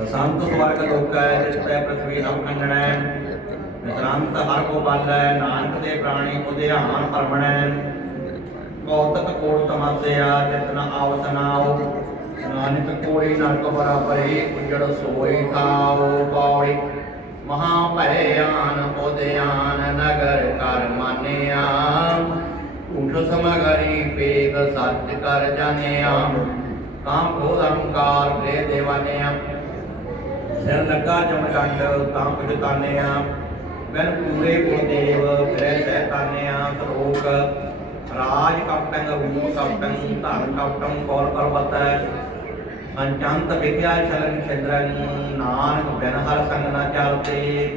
ਬਸੰਤ ਸਵਰਗ ਲੋਕੈ ਜਿਸਤੈ ਪ੍ਰਥਵੀ ਨਵ ਖੰਡਣੈ ਨਿਤਰੰਤ ਹਰ ਕੋ ਬਾਲੈ ਨਾਨਕ ਦੇ ਪ੍ਰਾਣੀ ਉਧਿਆਨ ਪਰਮਣੈ ਕੌਤਕ ਕੋਟ ਤਮਸਿਆ ਜਿਤਨ ਆਵਤ ਨਾਉ ਨਾਨਕ ਕੋੜੀ ਨਰਕ ਬਰਾਬਰੇ ਉਜੜ ਸੋਈ ਥਾਉ ਪੌੜੀ ਮਹਾ ਭੈ ਉਦਿਆਨ ਨਗਰ ਕਰ ਮਾਨਿਆ। ਉਠ ਸਮਗਰੀ ਪੇਗ ਸੱਚ ਕਰ ਜਾਣਿਆ। ਕਾਮ ਕੋ ਅਹੰਕਾਰ ਦੇ ਦੇਵਾਨਿਆ ਸਿਰ ਲੱਗਾ ਜਮਕੰਡ ਤਾਂ ਪਛਤਾਨਿਆ ਬਿਨ ਪੂਰੇ ਗੁਣ ਦੇਵ ਫਿਰੈ ਸਹਿਤਾਨਿਆ ਸਰੋਕ ਰਾਜ ਕਪਟੰਗ, ਰੂਪ ਕਪਟੰ ਧਨ ਕਪਟੰ ਕੌਰ ਪਰਬਤੈ ਅੰਚੰਤ ਵਿਖਿਆ ਛਲਨ ਛਿੰਦਰਨ ਨਾਨਕ ਬਿਨ ਹਰ ਸੰਗ ਨਾ ਚਾਲਤੇ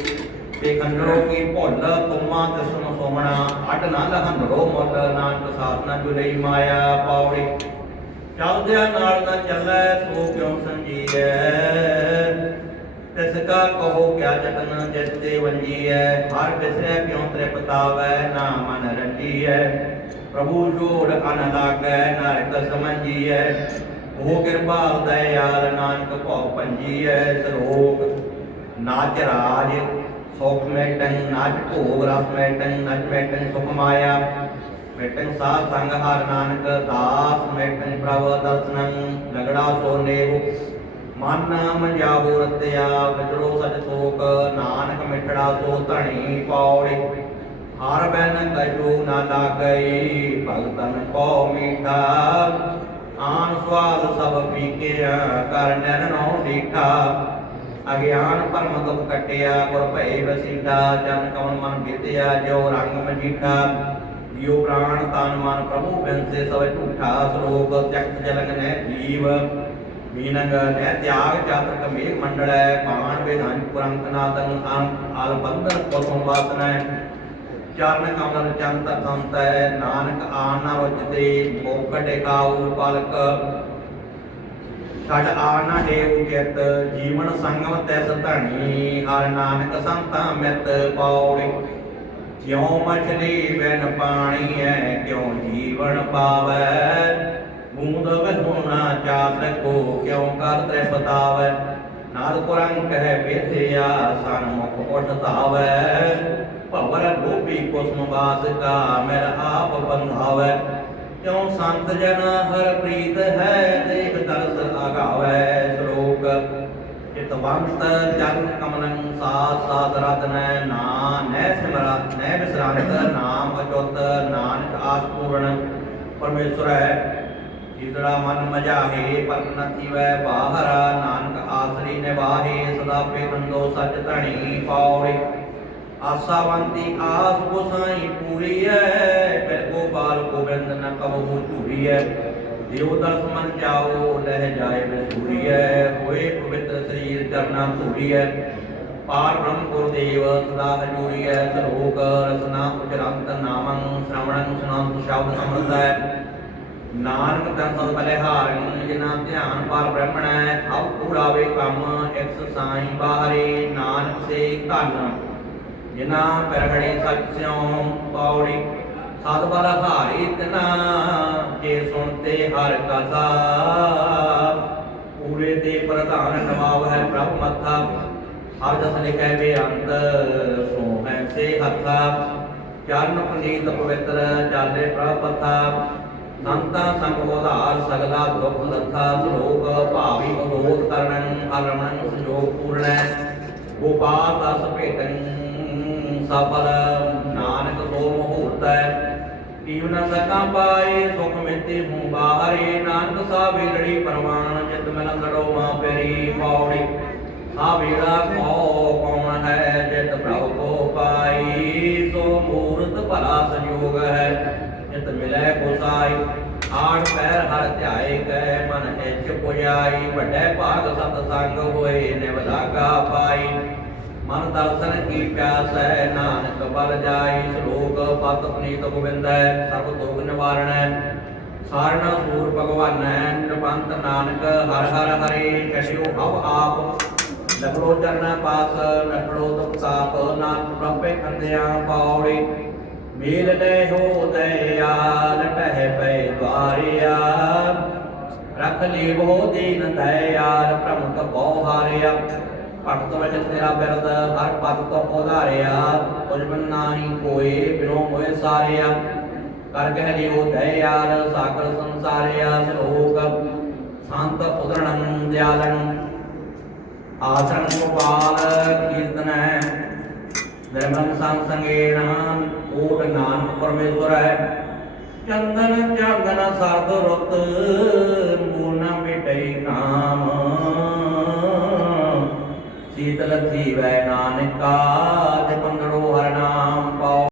ਤੇ ਖੰਡਰੋ ਕੀ ਭੁੱਲ, ਤੁਮਾ ਤਿਸਨ ਸੋਮਣਾ ਅਟ ਨਾ ਲਹੰਡਰੋ ਮੁੱਲ, ਨਾਨਕ ਸਾਥ ਨਾ ਜੁਲਈ ਮਾਇਆ ਪੌੜੀ ਚਲਦਿਆਂ ਨਾਲ ਨਾ ਚੱਲੈ, ਸੋ ਕਿਉ ਸੰਜੀਐ? ਤਿਸ ਕਾ ਕਹੋ ਕਿਆ ਜਤਨ ਜਿਸ ਤੇ ਵੰਜੀਐ ਹਰ ਬਿਸਰੈ ਕਿਉ ਤ੍ਰਿਪਤਾਵੈ ਨਾ ਮਨ ਰੰਜੀਐ ਪ੍ਰਭੂ ਜੋੜ ਅਨ ਲਾਗੈ ਨਰਕ ਸਮਝੀਐ। ਉਹ ਕਿਰਪਾਲ ਦਇਆਲ ਨਾਨਕ ਭਉ ਪੰਜੀਐ ਸਰੋਗ ਨਾਚ ਰਾਜ, ਸੁਖ ਮੈਟੰ ਨਾਚ ਭੋਗ, ਰਸ ਮੈਟੰ ਨਚ ਮੈਟੰ ਸੁਖ ਮਾਇਆ। ਮੈਟੰ ਸਾਧ ਸੰਗ ਹਰ ਨਾਨਕ, ਦਾਸ ਮੈਟੰ ਪ੍ਰਭ ਦਰਸ਼ਨੰ, ਲਗੜਾ ਸੋ ਨੇਵ ਮਨ ਮੰਜਾਵੋ ਰਤਿਆ, ਵਿਚਰੋ ਸਚ ਤੋਕ, ਨਾਨਕ ਮਿਠੜਾ ਸੋ ਧਣੀ ਪੌੜੀ। ਹਰ ਬੈਨ ਕਜੂ ਨਾ ਲਾਗਈ, ਭਗਤਨ ਕੋ ਮੀਠਾ। ਆਨ ਸਵਾਦ ਸਭ ਪੀਕਿਆ, ਕਰ ਨਰਨੋ ਡੀਠਾ ਅਗਿਆਨ ਪਰਮ ਦੁਖ ਕਟਿਆ, ਗੁਰ ਭਏ ਵਸੀਠਾ ਜਨ ਕਵਨ ਮਨ ਬਿਤਿਆ ਜੋ ਰੰਗ ਮਜੀਠਾ। ਜਿਉ ਪ੍ਰਾਣ ਤਨ ਮਨ ਪ੍ਰਭੂ ਬਿਨਸੇ, ਸਭ ਝੂਠਾ ਸਰੋਗ ਤਖਤ ਜਲਗ ਨੈ ਜੀਵ। ਮੀਨੰਗ ਨੈ ਤਿਆਗ ਚਾਤਕ ਮੇਘ ਮੰਡਲੈ ਪਾਣ ਵਿਧਾਨ ਪੁਰੰਕ ਨਾਦਨ ਆਲ ਚਰਨ ਕਮਲ ਚੰਤ ਸੰਤੈ ਨਾਨਕ ਆਨਾ ਰੁਚਤੇ ਮੋਖ ਟਿਕਾਉ ਪਲਕ ਛੱਡ ਆਨਾ ਦੇਵ ਚਿਤ ਜੀਵਨ ਸੰਗਮ ਤੈ ਸਧਣੀ ਹਰ ਨਾਨਕ ਸੰਤਾਂ ਮਿਤ ਪੌੜੀ ਜਿਉ ਮਛਲੀ ਬਿਨ ਪਾਣੀ ਹੈ ਕਿਉ ਜੀਵਨ ਪਾਵੈ ਬੂੰਦ ਵਿਹੁਣਾ ਚਾਤ ਕੋ, ਕਿਉ ਕਰ ਤ੍ਰੈ ਪਤਾਵੈ? ਨਾਦ ਕੁਰੰਕ ਹੈ ਸਨ ਮੁਖ ਉਠ ਧਾਵੈ। ਭਵਰ ਲੋਭੀ ਕੁਸਮ ਬਾਸ ਕਾ ਮੇਰਾ ਆਪ ਬੰਧਾਵੈ। ਕਿਉ ਸੰਤ ਜਨ ਹਰ ਪ੍ਰੀਤ ਹੈ, ਦੇਖ ਦਰਸ ਆਗਾਵੈ ਸ਼ਲੋਕ। ਚਿਤਵੰਤ ਚਰਨ ਕਮਲੰ ਸਾਥ ਸਾਥ ਰਤਨੈ ਨਾ ਨੈ ਸਿਮਰਤ, ਨੈ ਬਿਸਰੰਤ ਨਾਮ ਅਚੁੱਤ ਨਾਨਕ ਆਸ ਪੂਰਨ ਪਰਮੇਸ਼ਰ ਹੈ ਜਿਤੜਾ ਮਨ ਮਜਾਹੇ ਪਰਮ ਨ ਥੀਵੈ ਬਾਹਰਾ, ਨਾਨਕ ਆਸਰੀ ਨਿਵਾਹੇ, ਸਦਾ ਪੇਖੰਦੋ ਸਚ ਧਣੀ ਪੌੜੀ ਆਸਾਵੰਤੀ ਆਸ ਗੋਸਾਈ ਪੂਰੀ ਐ ਫਿਰ ਗੋਪਾਲ ਗੋਬਿੰਦ ਨ ਕਬਹੂ ਝੂਰੀ ਜਿਉ ਦਰਸ ਮਨ ਜਾਓ, ਲਹਿ ਜਾਏ ਬਸੂਰੀ ਹੋਏ ਪਵਿੱਤਰ ਸਰੀਰ ਕਰਨਾ ਧੂਰੀ ਪਾਰ ਬ੍ਰਹਮ ਗੁਰਦੇਵ, ਸਦਾ ਹਜੂਰੀ ਐ ਸਰੋਗ ਰਸਨਾ ਉਚਰੰਤ ਨਾਮੰ, ਸ਼ਰਵਣੰ ਸੁਨੰਤ ਸ਼ਬਦ ਸਮਰਦਾ ਨਾਨਕ ਤਨ ਸਦ ਜਿਨਾ ਧਿਆਨ ਪਾਰ ਬ੍ਰਹਮਣੈ ਅਬ ਪੂਰਾਵੇ ਕੰਮ ਇਕਸ ਸਾਈ ਬਾਹਰੇ ਨਾਨਕ ਸੇ ਧਨ। ਜਿਨਾ ਪਰਹੜੇ ਸਚ ਪੌੜੀ, ਸਦ ਬਲ ਤਨਾ ਜੇ ਸੁਣਤੇ ਹਰ ਕਥਾ। ਪੂਰੇ ਤੇ ਪ੍ਰਧਾਨ ਨਵਾਵ ਹੈ ਪ੍ਰਭ ਮੱਥਾ। ਹਰ ਜਸ ਲਿਖੈ ਬੇਅੰਤ ਸੋ ਸੇ ਹੱਥਾ। ਚਰਨ ਪੁਨੀਤ ਪਵਿੱਤਰ ਚਾਲੇ ਪ੍ਰਭ ਪਥਾ। ਸੰਤਾ ਸੰਗ ਉਧਾਰ ਸਗਲਾ ਦੁਖ ਲੱਥਾ ਲੋਕ ਭਾਵੀ ਅਬੋਧ ਕਰਨੰ ਅਰਮਣ ਸੰਜੋਗ ਪੂਰਣੈ ਗੋਪਾਲ ਦਸ ਭੇਟੰ, ਸਫਲ ਨਾਨਕ ਸੋ ਮਹੂਰਤੈ। ਕੀਵ ਨ ਸਕਾ ਪਾਏ ਸੁਖ ਮਿਤੇ ਹੂੰ ਬਾਹਰੇ, ਨਾਨਕ ਸਾ ਵੇਲੜੀ ਪਰਵਾਨ, ਜਿਤ ਮਿਲ ਲੜੋ ਮਾਂ ਪੇਰੀ ਪੌੜੀ ਆ ਵੇੜਾ ਕੋ ਕੌਣ ਹੈ, ਜਿਤ ਪ੍ਰਭ ਕੋ ਪਾਈ, ਸੋ ਮੂਰਤ ਭਲਾ ਸੰਯੋਗ ਹੈ। ਜਿਤ ਮਿਲੈ ਕੋਸਾਈ ਆਠ ਪੈਰ ਹਰ ਧਿਆਏ ਕੈ ਮਨ ਇੱਛ ਪੁਜਾਈ ਵੱਡੇ ਭਾਗ ਸਤ ਸੰਗ ਹੋਏ ਨਿਵਲਾਗਾ ਪਾਈ ਮਨ ਦਰਸ਼ਨ ਕੀ ਪਿਆਸ ਹੈ, ਨਾਨਕ ਬਲ ਜਾਈ ਸ਼ਲੋਕ ਪਤ ਪਨੀਤ ਗੋਬਿੰਦੈ ਸਰਬ ਦੁਖ ਨਿਵਾਰਣੈ ਸਾਰਣਾ ਸੂਰ ਭਗਵਾਨੈ ਨਿਰਪੰਤ ਨਾਨਕ ਹਰ ਹਰ ਹਰੇ ਕਛਿਓ ਹਵ ਆਪ। ਲਗੜੋ ਚਰਨ ਪਾਸ ਨਖੜੋ ਦੁਖ ਤਾਪ ਨਾਨਕ ਪ੍ਰਭੇ ਕੰਦਿਆ ਪੌੜੀ। ਮੇਲ ਲੈ ਹੋ ਦਇਆਲ, ਟਹਿ ਪੈ ਦਵਾਰਿਆ ਰਖ ਲੀਵੋ ਦੀਨ ਦਇਆਲ ਪ੍ਰਮੁਖ ਬਹੁ ਹਾਰਿਆ। ਭਗਤ ਵਜਨ ਤੇਰਾ ਬਿਰਦ ਹਰ ਪਦ ਤੋਂ ਉਧਾਰਿਆ। ਤੁਝ ਬਿਨ ਨਾਹੀ ਕੋਏ, ਬਿਨੋ ਮੋਏ ਸਾਰਿਆ। ਕਰ ਕਹਿ ਜਿਉ ਦਇਆਰ ਸਾਗਰ ਸੰਸਾਰਿਆ, ਸ਼ਲੋਕ ਸੰਤ ਉਦਰਣੰ ਦਿਆਲੰ ਆਸਣ ਗੋਪਾਲ ਕੀਰਤਨੈ ਨਿਰਮਲ ਸੰਗ ਸੰਗੇਣ ਓਟ ਨਾਨਕ ਪਰਮੇਸ਼ਵਰ ਹੈ। ਚੰਦਨ ਚੰਦਨ ਸਰਦ ਰੁੱਤ ਜੀਵੈ ਨਾਨਕਾ।